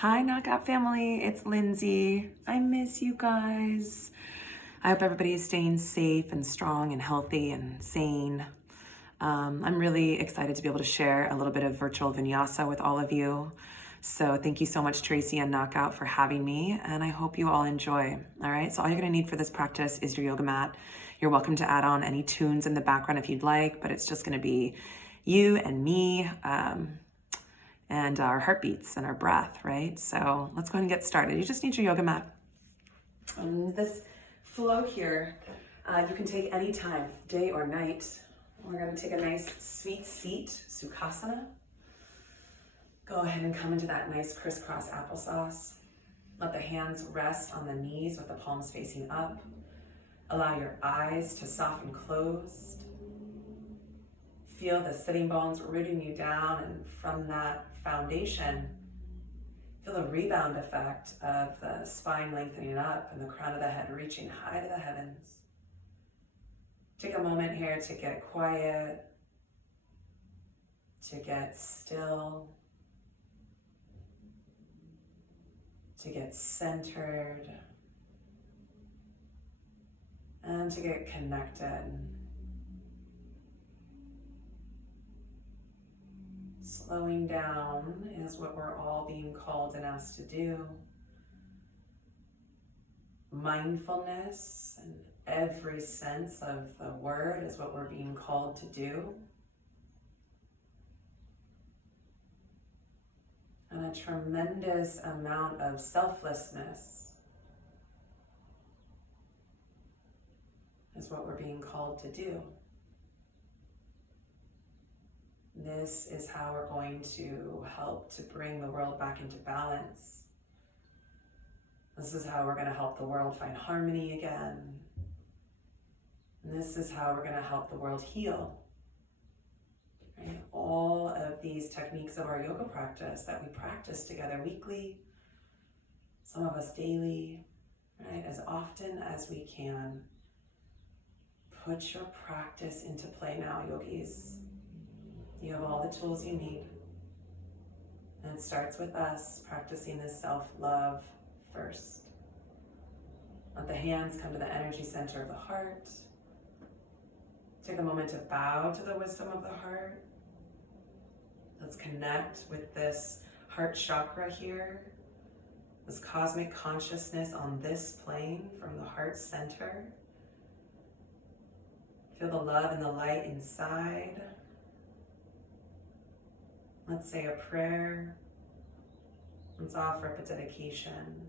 Hi, Knockout family. It's Lindsey. I miss you guys. I hope everybody is staying safe and strong and healthy and sane. I'm really excited to be able to share a little bit of virtual vinyasa with all of you. So thank you so much, Tracy and Knockout, for having me, and I hope you all enjoy. All right, so all you're gonna need for this practice is your yoga mat. You're welcome to add on any tunes in the background if you'd like, but it's just gonna be you and me, and our heartbeats and our breath, right? So let's go ahead and get started. You just need your yoga mat. This flow here, you can take any time, day or night. We're gonna take a nice sweet seat, Sukhasana. Go ahead and come into that nice crisscross applesauce. Let the hands rest on the knees with the palms facing up. Allow your eyes to soften closed. Feel the sitting bones rooting you down, and from that foundation, feel the rebound effect of the spine lengthening up and the crown of the head reaching high to the heavens. Take a moment here to get quiet, to get still, to get centered, and to get connected. Slowing down is what we're all being called and asked to do. Mindfulness and every sense of the word is what we're being called to do. And a tremendous amount of selflessness is what we're being called to do. This is how we're going to help to bring the world back into balance. This is how we're going to help the world find harmony again. And this is how we're going to help the world heal. Right? All of these techniques of our yoga practice that we practice together weekly, some of us daily, right? As often as we can. Put your practice into play now, yogis. You have all the tools you need. And it starts with us practicing this self-love first. Let the hands come to the energy center of the heart. Take a moment to bow to the wisdom of the heart. Let's connect with this heart chakra here, this cosmic consciousness on this plane from the heart center. Feel the love and the light inside. Let's say a prayer. Let's offer up a dedication.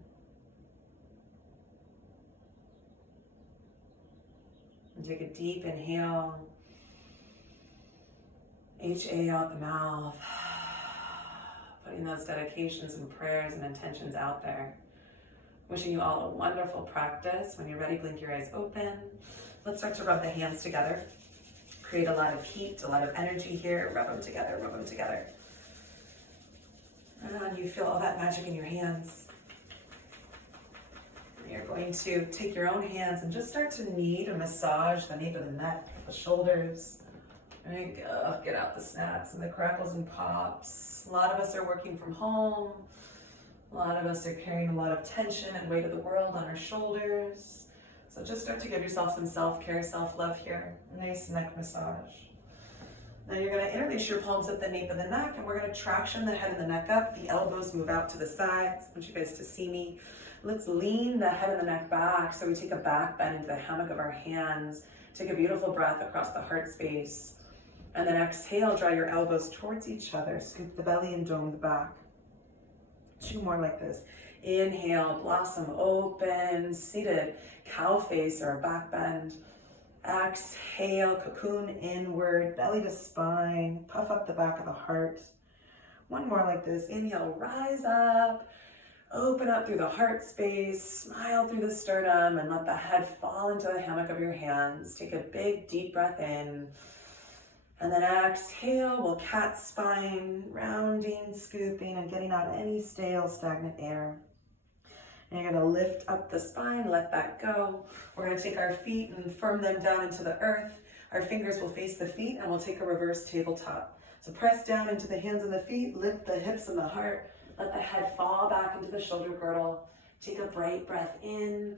And take a deep inhale. HA out the mouth. Putting those dedications and prayers and intentions out there. Wishing you all a wonderful practice. When you're ready, blink your eyes open. Let's start to rub the hands together. Create a lot of heat, a lot of energy here. Rub them together, rub them together. And you feel all that magic in your hands. You're going to take your own hands and just start to knead or massage the nape of the neck, the shoulders. Right? Get out the snaps and the crackles and pops. A lot of us are working from home. A lot of us are carrying a lot of tension and weight of the world on our shoulders. So just start to give yourself some self-care, self-love here. Nice neck massage. Now you're going to interlace your palms at the nape of the neck, and we're going to traction the head and the neck up. The elbows move out to the sides. I want you guys to see me. Let's lean the head and the neck back. So we take a back bend into the hammock of our hands. Take a beautiful breath across the heart space. And then exhale, draw your elbows towards each other. Scoop the belly and dome the back. 2 more like this. Inhale, blossom open, seated cow face or back bend. Exhale, cocoon inward, belly to spine, puff up the back of the heart. 1 more like this. Inhale, rise up, open up through the heart space, smile through the sternum, and let the head fall into the hammock of your hands. Take a big, deep breath in. And then exhale, we'll cat spine, rounding, scooping, and getting out any stale, stagnant air. And you're going to lift up the spine, let that go. We're going to take our feet and firm them down into the earth. Our fingers will face the feet, and we'll take a reverse tabletop. So press down into the hands and the feet, lift the hips and the heart. Let the head fall back into the shoulder girdle. Take a bright breath in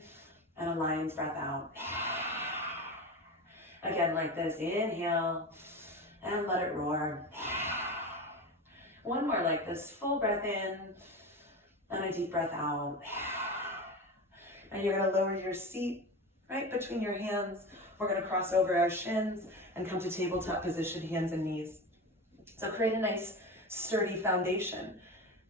and a lion's breath out. Again, like this, inhale and let it roar. One more like this, full breath in and a deep breath out. And you're gonna lower your seat right between your hands. We're gonna cross over our shins and come to tabletop position, hands and knees. So create a nice sturdy foundation.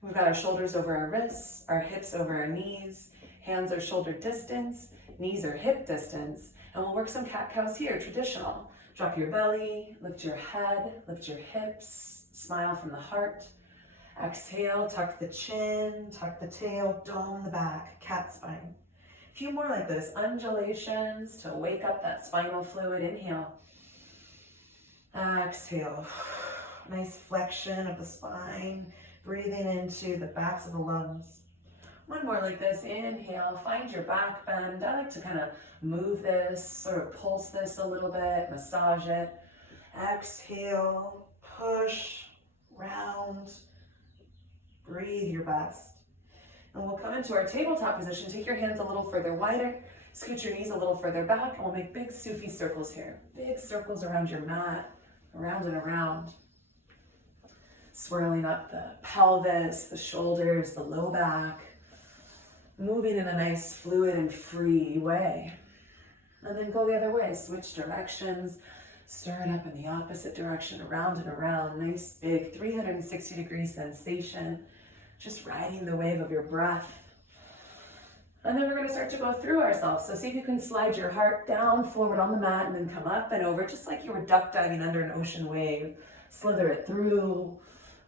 We've got our shoulders over our wrists, our hips over our knees, hands are shoulder distance, knees are hip distance, and we'll work some cat-cows here, traditional. Drop your belly, lift your head, lift your hips, smile from the heart. Exhale, tuck the chin, tuck the tail, dome the back, cat spine. A few more like this, undulations to wake up that spinal fluid. Inhale. Exhale. Nice flexion of the spine, breathing into the backs of the lungs. One more like this, inhale, find your back bend. I like to kind of move this, sort of pulse this a little bit, massage it. Exhale, push, round, breathe your best. And we'll come into our tabletop position. Take your hands a little further wider, scoot your knees a little further back, and we'll make big Sufi circles here. Big circles around your mat, around and around. Swirling up the pelvis, the shoulders, the low back. Moving in a nice fluid and free way. And then go the other way, switch directions, stir it up in the opposite direction, around and around. Nice big 360-degree sensation, just riding the wave of your breath. And then we're gonna start to go through ourselves. So see if you can slide your heart down, forward on the mat, and then come up and over, just like you were duck diving under an ocean wave. Slither it through,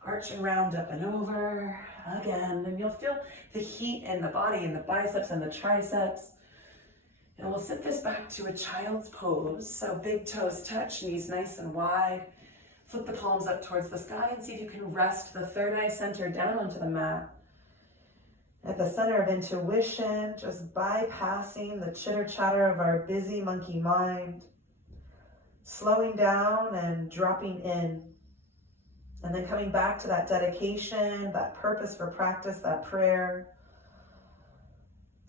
arch and round, up and over, again. And you'll feel the heat in the body, in the biceps and the triceps. And we'll sit this back to a child's pose. So big toes touch, knees nice and wide. Flip the palms up towards the sky and see if you can rest the third eye center down onto the mat. At the center of intuition, just bypassing the chitter chatter of our busy monkey mind. Slowing down and dropping in. And then coming back to that dedication, that purpose for practice, that prayer.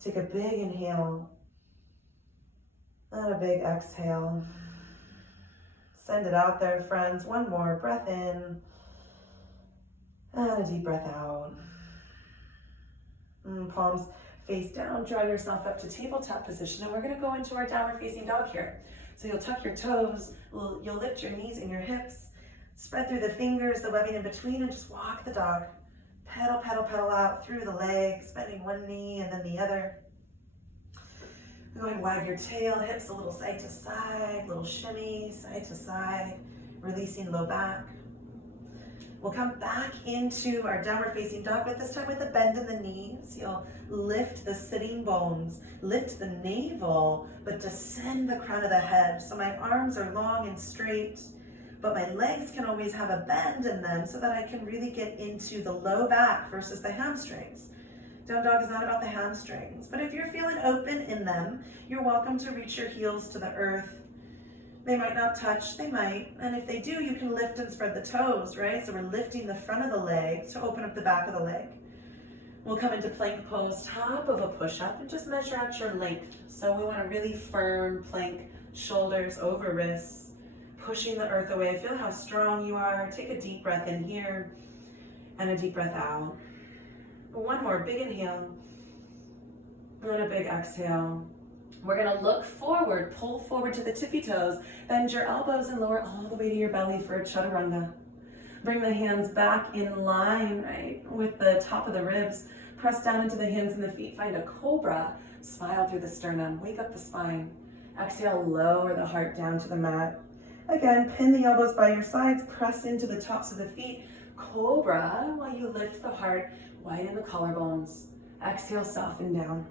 Take a big inhale and a big exhale. Send it out there, friends. One more breath in and a deep breath out. Palms face down, draw yourself up to tabletop position, and we're gonna go into our downward facing dog here. So you'll tuck your toes, you'll lift your knees and your hips, spread through the fingers, the webbing in between, and just walk the dog. Pedal, pedal, pedal out through the legs, bending one knee and then the other. Go ahead and wag your tail, hips a little side to side, little shimmy, side to side, releasing low back. We'll come back into our downward facing dog, but this time with a bend in the knees. You'll lift the sitting bones, lift the navel, but descend the crown of the head. So my arms are long and straight, but my legs can always have a bend in them so that I can really get into the low back versus the hamstrings. Down dog is not about the hamstrings, but if you're feeling open in them, you're welcome to reach your heels to the earth. They might not touch, they might, and if they do, you can lift and spread the toes, right? So we're lifting the front of the leg to open up the back of the leg. We'll come into plank pose, top of a push-up, and just measure out your length. So we want a really firm plank, shoulders over wrists, pushing the earth away. Feel how strong you are. Take a deep breath in here and a deep breath out. One more big inhale and a big exhale. We're gonna look forward, pull forward to the tippy toes, bend your elbows and lower all the way to your belly for a chaturanga. Bring the hands back in line, right, with the top of the ribs. Press down into the hands and the feet. Find a cobra. Smile through the sternum. Wake up the spine. Exhale, lower the heart down to the mat. Again, pin the elbows by your sides. Press into the tops of the feet. Cobra while you lift the heart. Widen the collarbones. Exhale, soften down.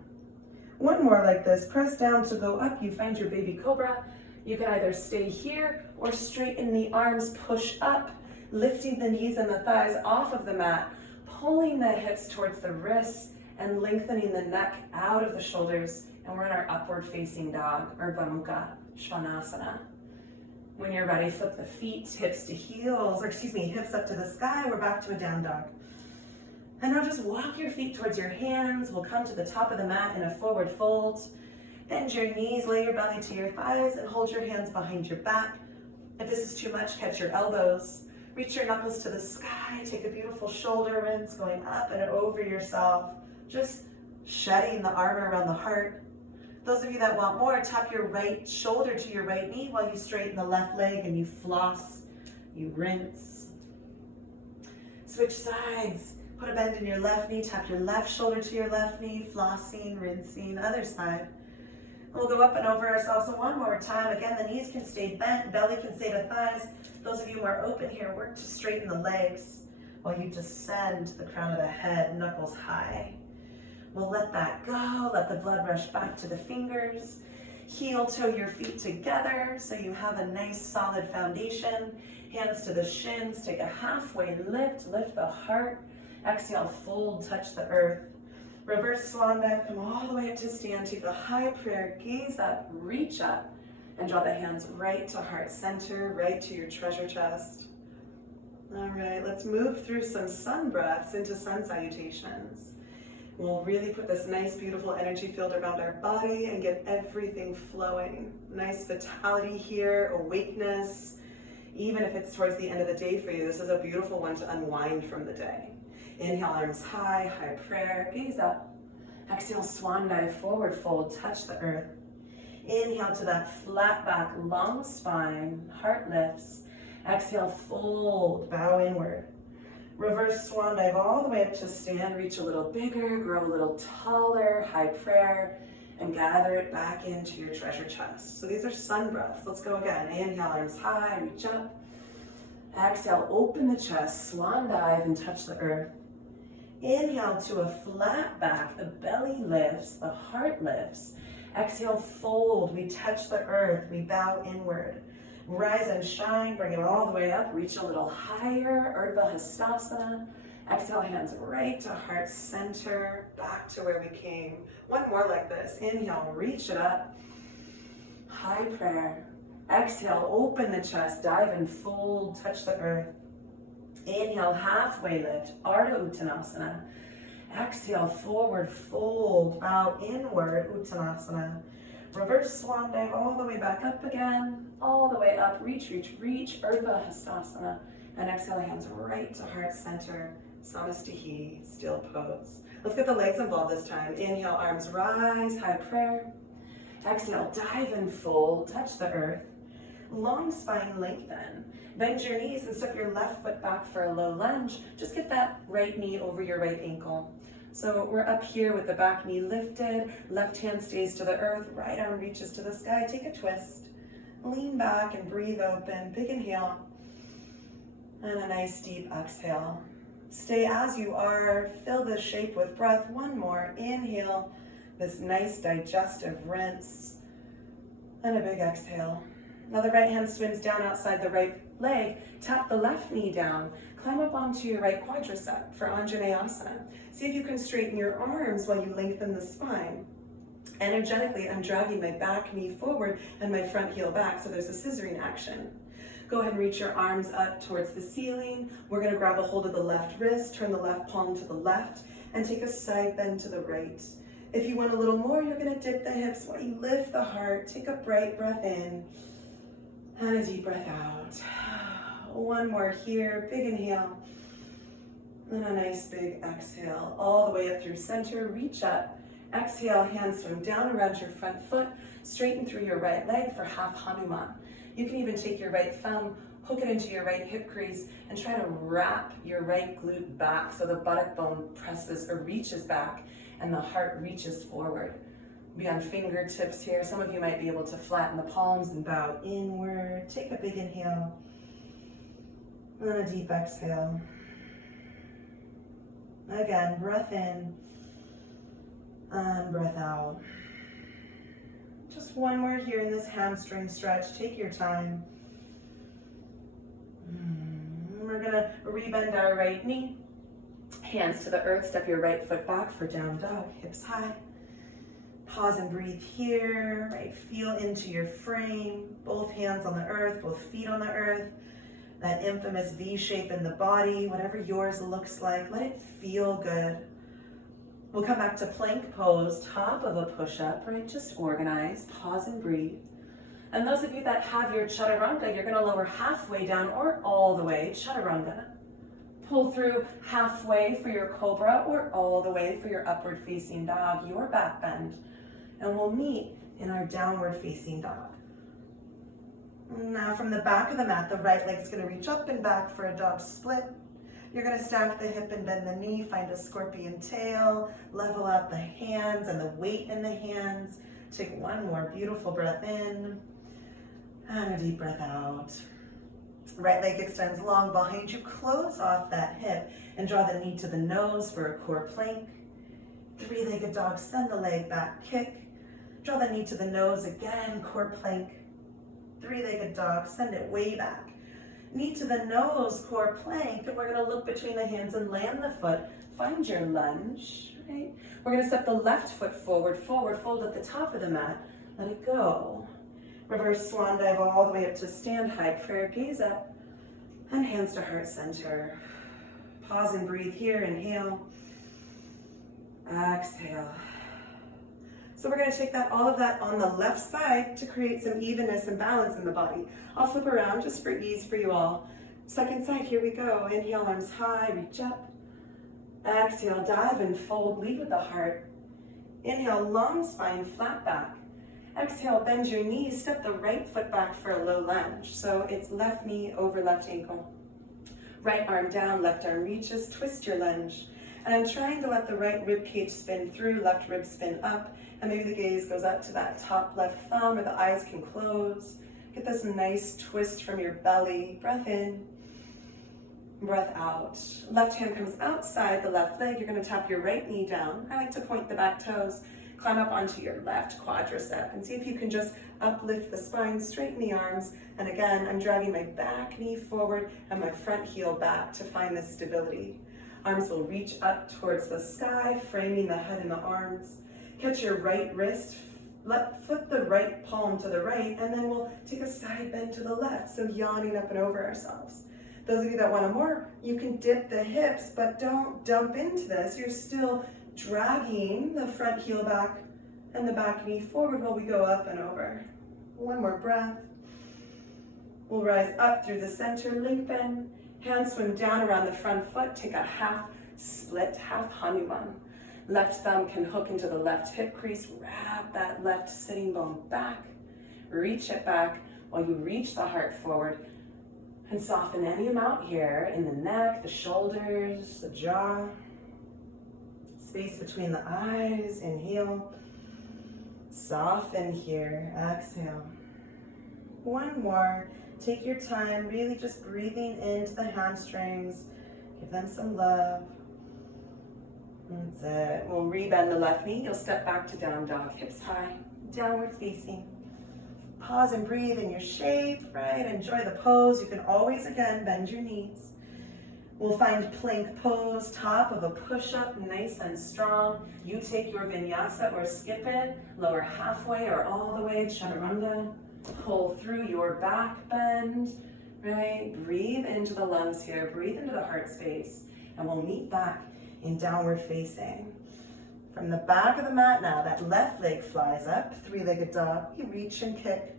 One more like this. Press down to go up. You find your baby cobra. You can either stay here or straighten the arms, push up, lifting the knees and the thighs off of the mat, pulling the hips towards the wrists and lengthening the neck out of the shoulders. And we're in our upward facing dog, Urdhva Mukha Svanasana. When you're ready, flip the feet, hips to heels, hips up to the sky. We're back to a down dog. And now just walk your feet towards your hands. We'll come to the top of the mat in a forward fold. Bend your knees, lay your belly to your thighs, and hold your hands behind your back. If this is too much, catch your elbows. Reach your knuckles to the sky. Take a beautiful shoulder rinse going up and over yourself. Just shedding the armor around the heart. Those of you that want more, tap your right shoulder to your right knee while you straighten the left leg and you floss, you rinse. Switch sides. Put a bend in your left knee, tap your left shoulder to your left knee, flossing, rinsing, other side. We'll go up and over ourselves one more time. Again, the knees can stay bent, belly can stay to thighs. Those of you who are open here, work to straighten the legs while you descend to the crown of the head, knuckles high. We'll let that go, let the blood rush back to the fingers. Heel toe your feet together so you have a nice solid foundation. Hands to the shins, take a halfway lift, lift the heart. Exhale, fold, touch the earth. Reverse swan dive, come all the way up to stand. Take a high prayer, gaze up, reach up, and draw the hands right to heart center, right to your treasure chest. All right, let's move through some sun breaths into sun salutations. We'll really put this nice, beautiful energy field around our body and get everything flowing. Nice vitality here, awakeness. Even if it's towards the end of the day for you, this is a beautiful one to unwind from the day. Inhale, arms high, high prayer, gaze up. Exhale, swan dive, forward fold, touch the earth. Inhale to that flat back, long spine, heart lifts. Exhale, fold, bow inward. Reverse swan dive all the way up to stand, reach a little bigger, grow a little taller, high prayer, and gather it back into your treasure chest. So these are sun breaths. Let's go again. Inhale, arms high, reach up. Exhale, open the chest, swan dive, and touch the earth. Inhale to a flat back, the belly lifts, the heart lifts. Exhale, fold, we touch the earth, we bow inward. Rise and shine, bring it all the way up, reach a little higher, Urdhva Hastasana. Exhale, hands right to heart center, back to where we came. One more like this. Inhale, reach it up, high prayer. Exhale, open the chest, dive and fold, touch the earth. Inhale, halfway lift, Ardha Uttanasana. Exhale, forward fold, bow inward, Uttanasana. Reverse swan dive all the way back up again, all the way up, reach, reach, reach, Urdhva Hastasana. And exhale, hands right to heart center, Samastihi, still pose. Let's get the legs involved this time. Inhale, arms rise, high prayer. Exhale, dive and fold, touch the earth. Long spine lengthen. Bend your knees and step your left foot back for a low lunge. Just get that right knee over your right ankle. So we're up here with the back knee lifted, left hand stays to the earth, right arm reaches to the sky. Take a twist. Lean back and breathe open. Big inhale. And a nice deep exhale. Stay as you are. Fill this shape with breath. One more. Inhale. This nice digestive rinse. And a big exhale. Now the right hand swims down outside the right leg. Tap the left knee down. Climb up onto your right quadricep for Anjaneyasana. See if you can straighten your arms while you lengthen the spine. Energetically, I'm dragging my back knee forward and my front heel back, so there's a scissoring action. Go ahead and reach your arms up towards the ceiling. We're going to grab a hold of the left wrist, turn the left palm to the left, and take a side bend to the right. If you want a little more, you're going to dip the hips while you lift the heart. Take a bright breath in and a deep breath out. One more here, big inhale, and a nice big exhale, all the way up through center, reach up. Exhale, hands swim down around your front foot, straighten through your right leg for half Hanuman. You can even take your right thumb, hook it into your right hip crease, and try to wrap your right glute back so the buttock bone presses or reaches back and the heart reaches forward. Be on fingertips here. Some of you might be able to flatten the palms and bow inward. Take a big inhale and a deep exhale. Again, breath in and breath out. Just one more here in this hamstring stretch. Take your time. We're gonna rebend our right knee. Hands to the earth, step your right foot back for down dog, hips high. Pause and breathe here, right? Feel into your frame, both hands on the earth, both feet on the earth. that infamous V shape in the body, whatever yours looks like, let it feel good. We'll come back to plank pose, top of a push-up, right? Just organize, pause and breathe. And those of you that have your chaturanga, you're gonna lower halfway down or all the way, chaturanga. Pull through halfway for your cobra or all the way for your upward facing dog, your back bend. And we'll meet in our downward facing dog. Now from the back of the mat, the right leg's gonna reach up and back for a dog split. You're gonna stack the hip and bend the knee, find a scorpion tail, level out the hands and the weight in the hands. Take one more beautiful breath in and a deep breath out. Right leg extends long behind you, close off that hip and draw the knee to the nose for a core plank. Three-legged dog, send the leg back, kick. Draw the knee to the nose again, core plank. Three-legged dog, send it way back. Knee to the nose, core plank, and we're gonna look between the hands and land the foot. Find your lunge, right? We're gonna step the left foot forward, fold at the top of the mat, let it go. Reverse swan dive all the way up to stand high prayer, gaze up, and hands to heart center. Pause and breathe here, inhale, exhale. So we're gonna take all of that on the left side to create some evenness and balance in the body. I'll flip around just for ease for you all. Second side, here we go. Inhale, arms high, reach up. Exhale, dive and fold, lead with the heart. Inhale, long spine, flat back. Exhale, bend your knees, step the right foot back for a low lunge. So it's left knee over left ankle. Right arm down, left arm reaches, twist your lunge. And I'm trying to let the right rib cage spin through, left rib spin up, and maybe the gaze goes up to that top left thumb or the eyes can close. Get this nice twist from your belly. Breath in, breath out. Left hand comes outside the left leg. You're gonna tap your right knee down. I like to point the back toes. Climb up onto your left quadricep and see if you can just uplift the spine, straighten the arms. And again, I'm dragging my back knee forward and my front heel back to find this stability. Arms will reach up towards the sky, framing the head and the arms. Catch your right wrist, flip the right palm to the right, and then we'll take a side bend to the left, so yawning up and over ourselves. Those of you that want more, you can dip the hips, but don't dump into this. You're still dragging the front heel back and the back knee forward while we go up and over. One more breath. We'll rise up through the center, lengthen. Hands swim down around the front foot. Take a half split, half Hanuman. Left thumb can hook into the left hip crease. Wrap that left sitting bone back. Reach it back while you reach the heart forward. And soften any amount here in the neck, the shoulders, the jaw. Space between the eyes. Inhale. Soften here. Exhale. One more. Take your time, really just breathing into the hamstrings. Give them some love. That's it. We'll rebend the left knee. You'll step back to down dog, hips high, downward facing. Pause and breathe in your shape, right? Enjoy the pose. You can always, again, bend your knees. We'll find plank pose, top of a push-up, nice and strong. You take your vinyasa or skip it, lower halfway or all the way, chaturanga. Pull through your back bend, right? Breathe into the lungs here, breathe into the heart space, and we'll meet back in downward facing. From the back of the mat now, that left leg flies up, three-legged dog. You reach and kick.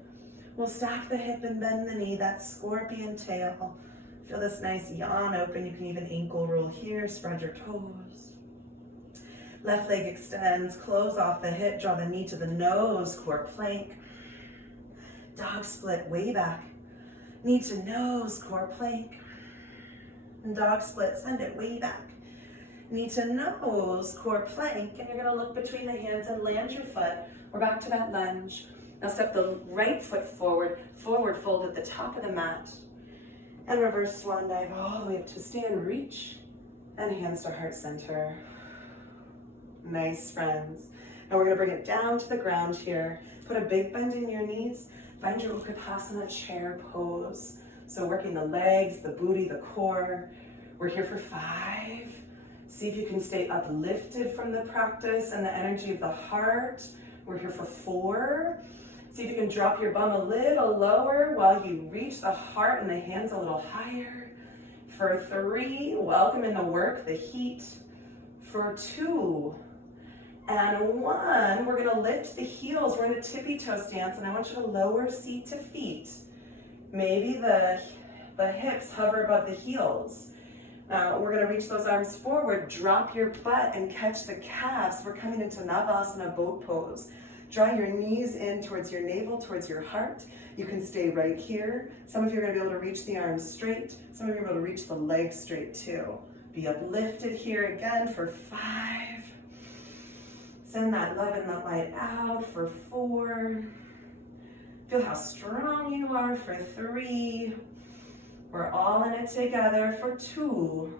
We'll stack the hip and bend the knee, that scorpion tail. Feel this nice yawn open. You can even ankle roll here, spread your toes. Left leg extends, close off the hip, draw the knee to the nose, core plank. Dog split, way back. Knee to nose, core plank. And dog split, send it way back. Knee to nose, core plank. And you're gonna look between the hands and land your foot. We're back to that lunge. Now step the right foot forward, forward fold at the top of the mat. And reverse swan dive all the way up to stand, reach. And hands to heart center. Nice, friends. Now we're gonna bring it down to the ground here. Put a big bend in your knees. Find your Utkatasana chair pose. So working the legs, the booty, the core. We're here for 5. See if you can stay uplifted from the practice and the energy of the heart. We're here for 4. See if you can drop your bum a little lower while you reach the heart and the hands a little higher. For 3, welcome in the work, the heat. For 2, and 1, we're gonna lift the heels. We're in a tippy toe stance, and I want you to lower seat to feet. Maybe the hips hover above the heels. We're gonna reach those arms forward, drop your butt and catch the calves. We're coming into Navasana boat pose. Draw your knees in towards your navel, towards your heart. You can stay right here. Some of you are gonna be able to reach the arms straight. Some of you are able to reach the legs straight too. Be uplifted here again for 5. Send that love and that light out for 4. Feel how strong you are for 3. We're all in it together for 2.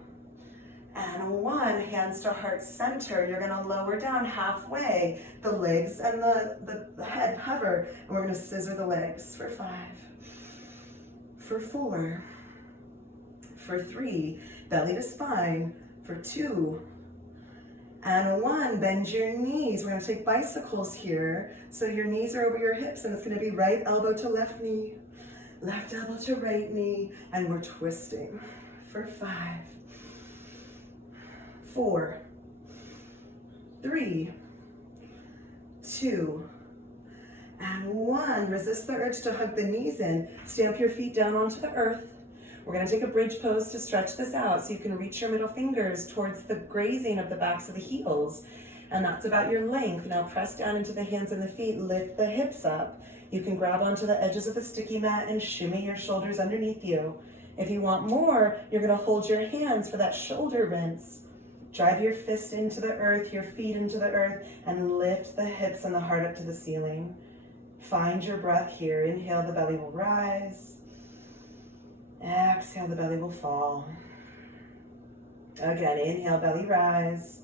And 1, hands to heart center. You're gonna lower down halfway. The legs and the head hover. And we're gonna scissor the legs for 5. For 4. For 3, belly to spine. For 2. And 1, bend your knees. We're gonna take bicycles here. So your knees are over your hips and it's gonna be right elbow to left knee, left elbow to right knee, and we're twisting for 5, 4, 3, 2, and 1. Resist the urge to hug the knees in. Stamp your feet down onto the earth. We're gonna take a bridge pose to stretch this out so you can reach your middle fingers towards the grazing of the backs of the heels. And that's about your length. Now press down into the hands and the feet, lift the hips up. You can grab onto the edges of the sticky mat and shimmy your shoulders underneath you. If you want more, you're gonna hold your hands for that shoulder rinse. Drive your fist into the earth, your feet into the earth, and lift the hips and the heart up to the ceiling. Find your breath here. Inhale, the belly will rise. Exhale, the belly will fall. Again, inhale, belly rise.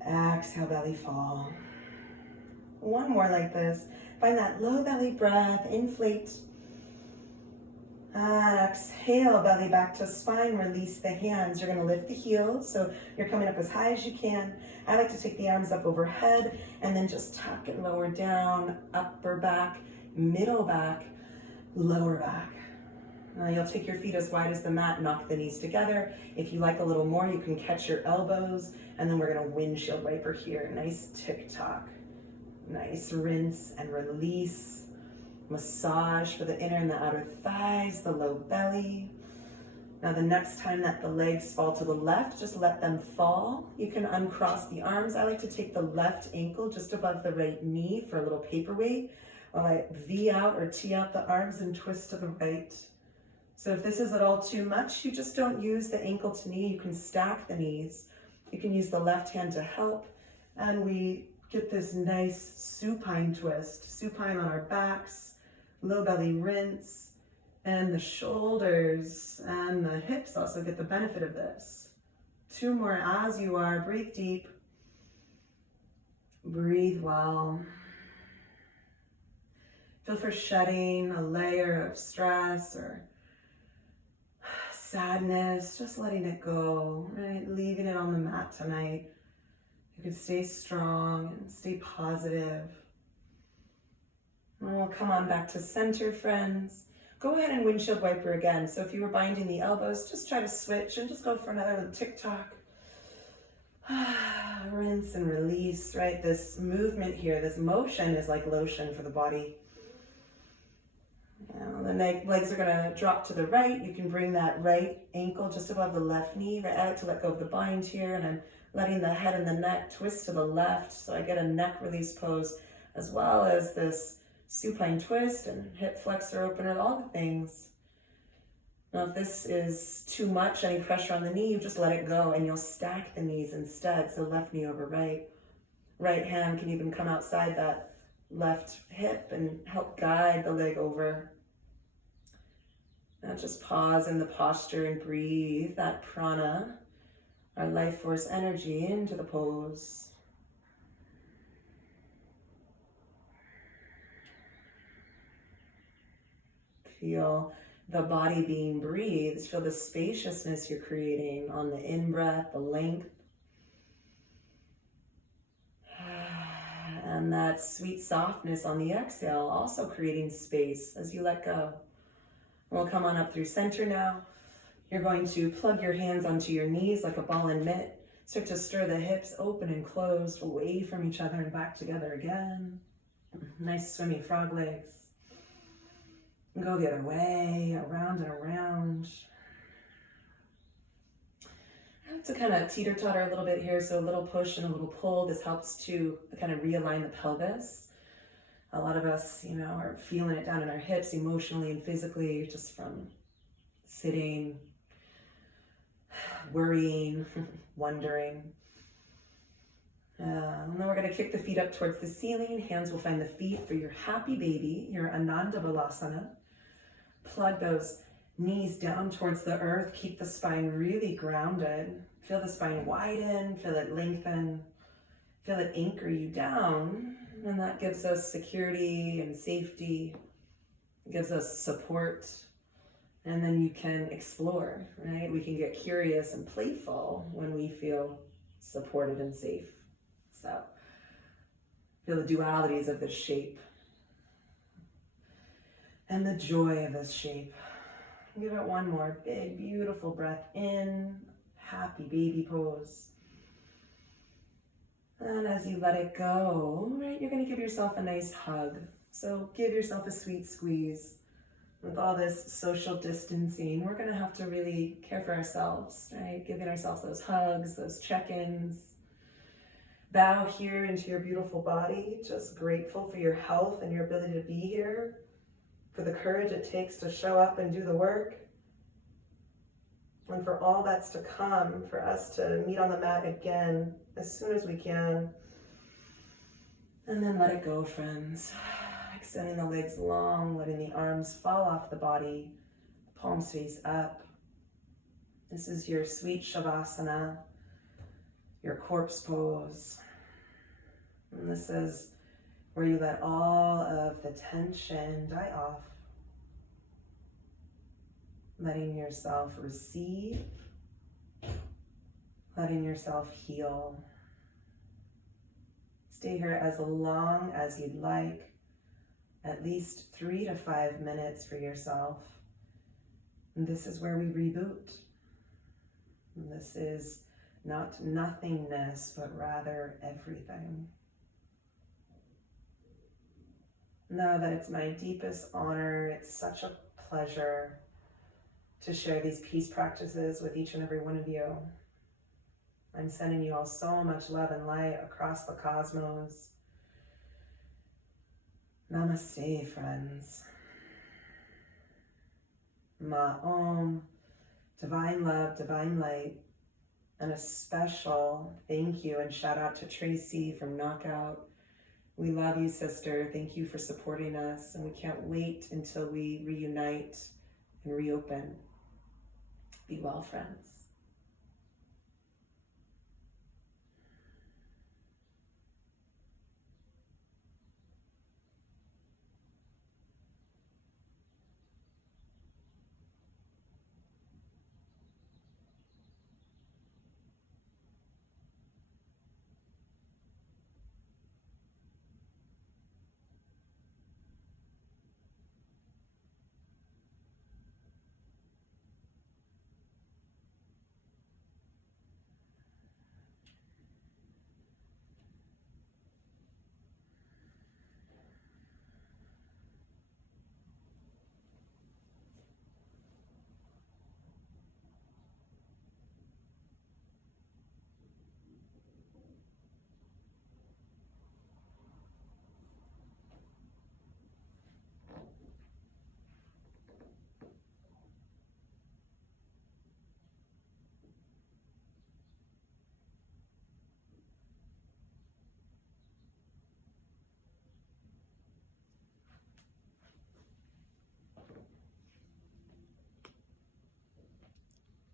Exhale, belly fall. 1 more like this. Find that low belly breath, inflate. Exhale, belly back to spine, release the hands. You're gonna lift the heels, so you're coming up as high as you can. I like to take the arms up overhead and then just tuck and lower down, upper back, middle back, lower back. You'll take your feet as wide as the mat, knock the knees together. If you like a little more, you can catch your elbows, and then we're gonna windshield wiper here. Nice tick-tock. Nice rinse and release. Massage for the inner and the outer thighs, the low belly. Now the next time that the legs fall to the left, just let them fall. You can uncross the arms. I like to take the left ankle just above the right knee for a little paperweight, while I V out or T out the arms and twist to the right. So if this is at all too much, you just don't use the ankle to knee. You can stack the knees. You can use the left hand to help. And we get this nice supine twist. Supine on our backs, low belly rinse, and the shoulders and the hips also get the benefit of this. 2 more as you are. Breathe deep. Breathe well. Feel for shedding a layer of stress or sadness, just letting it go, right? Leaving it on the mat tonight. You can stay strong and stay positive. And we'll come on back to center, friends. Go ahead and windshield wiper again. So if you were binding the elbows, just try to switch and just go for another little tick-tock. Rinse and release, right? This movement here, this motion is like lotion for the body. Now the legs are gonna drop to the right. You can bring that right ankle just above the left knee. Right, I like to let go of the bind here, and I'm letting the head and the neck twist to the left, so I get a neck release pose, as well as this supine twist and hip flexor opener, all the things. Now if this is too much, any pressure on the knee, you just let it go, and you'll stack the knees instead, so left knee over right. Right hand can even come outside that left hip and help guide the leg over. Now just pause in the posture and breathe that prana, our life force energy, into the pose. Feel the body being breathed. Feel the spaciousness you're creating on the in-breath, the length. And that sweet softness on the exhale, also creating space as you let go. We'll come on up through center now. You're going to plug your hands onto your knees like a ball and mitt. Start to stir the hips open and closed, away from each other and back together again. Nice swimming frog legs. And go the other way, around and around. I like to kind of teeter-totter a little bit here, so a little push and a little pull. This helps to kind of realign the pelvis. A lot of us, are feeling it down in our hips emotionally and physically, just from sitting, worrying, wondering. And then we're going to kick the feet up towards the ceiling. Hands will find the feet for your happy baby, your Ananda Balasana. Plug those knees down towards the earth. Keep the spine really grounded. Feel the spine widen, feel it lengthen, feel it anchor you down. And that gives us security and safety. It gives us support. And then you can explore, right? We can get curious and playful when we feel supported and safe. So feel the dualities of this shape and the joy of this shape. Give it one more big, beautiful breath in, happy baby pose. And as you let it go, right, you're going to give yourself a nice hug. So give yourself a sweet squeeze. With all this social distancing, we're going to have to really care for ourselves, right? Giving ourselves those hugs, those check-ins. Bow here into your beautiful body, just grateful for your health and your ability to be here, for the courage it takes to show up and do the work, and for all that's to come, for us to meet on the mat again as soon as we can. And then let it go, friends. Extending the legs long, letting the arms fall off the body, palms face up. This is your sweet Shavasana, your corpse pose. And this is where you let all of the tension die off. Letting yourself receive, letting yourself heal. Stay here as long as you'd like, at least 3 to 5 minutes for yourself. And this is where we reboot. And this is not nothingness, but rather everything. Know that it's my deepest honor, it's such a pleasure to share these peace practices with each and every one of you. I'm sending you all so much love and light across the cosmos. Namaste, friends. Ma'om, divine love, divine light, and a special thank you and shout out to Tracy from Knockout. We love you, sister. Thank you for supporting us, and we can't wait until we reunite and reopen. Be well, friends.